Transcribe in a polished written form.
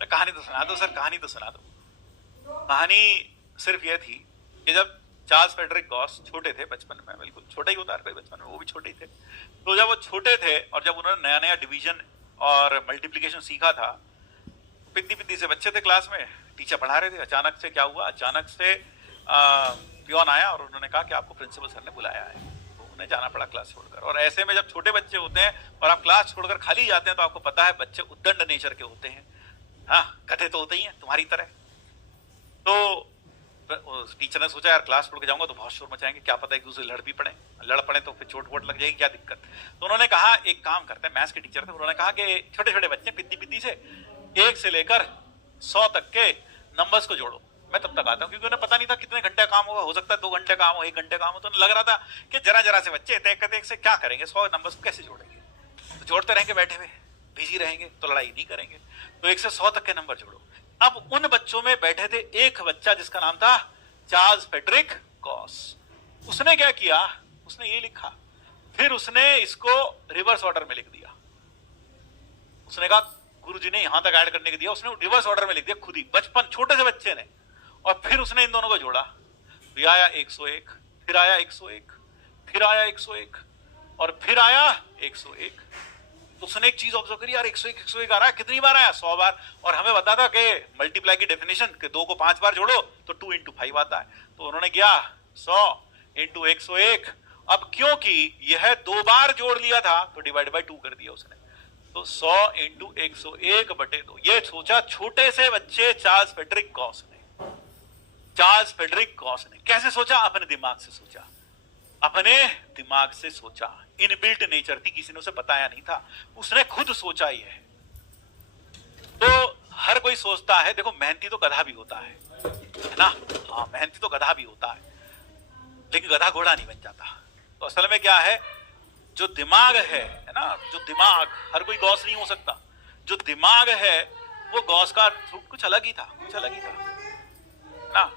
कहानी तो सुना दो सर, कहानी तो सुना दो। कहानी सिर्फ यह थी कि जब चार्ल्स फ्रेडरिक गॉस छोटे थे, बचपन में, बिल्कुल छोटा ही होता है बचपन में, वो भी छोटे ही थे, तो जब वो छोटे थे और जब उन्होंने नया नया डिवीजन और मल्टीप्लिकेशन सीखा था, पिद्दी पिद्दी से बच्चे थे क्लास में, टीचर पढ़ा रहे थे, अचानक से क्या हुआ, अचानक से पियोन आया और उन्होंने कहा कि आपको प्रिंसिपल सर ने बुलाया है। तो उन्हें जाना पड़ा क्लास छोड़कर। और ऐसे में जब छोटे बच्चे होते हैं और आप क्लास छोड़कर खाली जाते हैं तो आपको पता है बच्चे उद्दंड नेचर के होते हैं, हाँ, गधे तो होते ही हैं तुम्हारी तरह। तो टीचर ने सोचा यार क्लास छोड़ के जाऊंगा तो बहुत शोर मचाएंगे, क्या पता एक दूसरे लड़ पड़े तो फिर चोट वोट लग जाएगी, क्या दिक्कत। तो उन्होंने कहा एक काम करते हैं, मैथ्स के टीचर थे, उन्होंने कहा कि छोटे छोटे बच्चे पिद्दी पिद्दी से 1 से लेकर 100 तक के नंबर्स को जोड़ो। मैं तब तक आता हूँ क्योंकि उन्हें पता नहीं था कितने घंटे काम होगा, हो सकता है 2 घंटे काम हो, 1 घंटे काम हो। तो उन्हें लग रहा था कि जरा जरा से बच्चे एक से क्या करेंगे, 100 नंबर्स को कैसे जोड़ेंगे, तो जोड़ते रहेंगे बैठे हुए, बिजी रहेंगे तो लड़ाई नहीं करेंगे। तो 1 से 100 तक के नंबर जोड़ो। अब उन बच्चों में बैठे थे एक बच्चा जिसका नाम था चार्ल्स फ्रेडरिक गॉस। उसने क्या किया, उसने ये लिखा, फिर उसने इसको रिवर्स ऑर्डर में लिख दिया। उसने कहा गुरुजी ने यहां तक ऐड करने के दिया, उसने रिवर्स ऑर्डर में लिख दिया खुद ही, बचपन छोटे से बच्चे ने। और फिर उसने इन दोनों को जोड़ा, तो आया 101, फिर आया 101, फिर आया 101 और फिर आया 101। तो उसने एक चीज ऑब्जर्व करी, यार 101 आ रहा है, कितनी बार आया, 100 बार। और हमें बता था कि मल्टीप्लाई की डेफिनेशन कि 2 को 5 बार जोड़ो तो 2 into 5 आता है। तो उन्होंने किया 100 into 101। अब क्योंकि यह 2 बार जोड़ लिया था तो डिवाइड बाय 2 कर दिया उसने, तो 100 into 101/2। ये सोचा छोटे से बच्चे चार्ल्स फ्रेडरिक गॉस ने। चार्ल्स फ्रेडरिक गॉस ने कैसे सोचा, अपने दिमाग से सोचा, अपने दिमाग से सोचा। इनबिल्ट नेचर थी, किसी ने उसे बताया नहीं था, उसने खुद सोचा ही है। तो हर कोई सोचता है, देखो मेहनती तो गधा भी होता है ना, हाँ मेहनती तो गधा भी होता है, लेकिन गधा घोड़ा नहीं बन जाता। तो असल में क्या है, जो दिमाग है ना, जो दिमाग, हर कोई गॉस नहीं हो सकता, जो दिमाग है वो गॉस का कुछ अलग ही था, कुछ अलग ही था ना।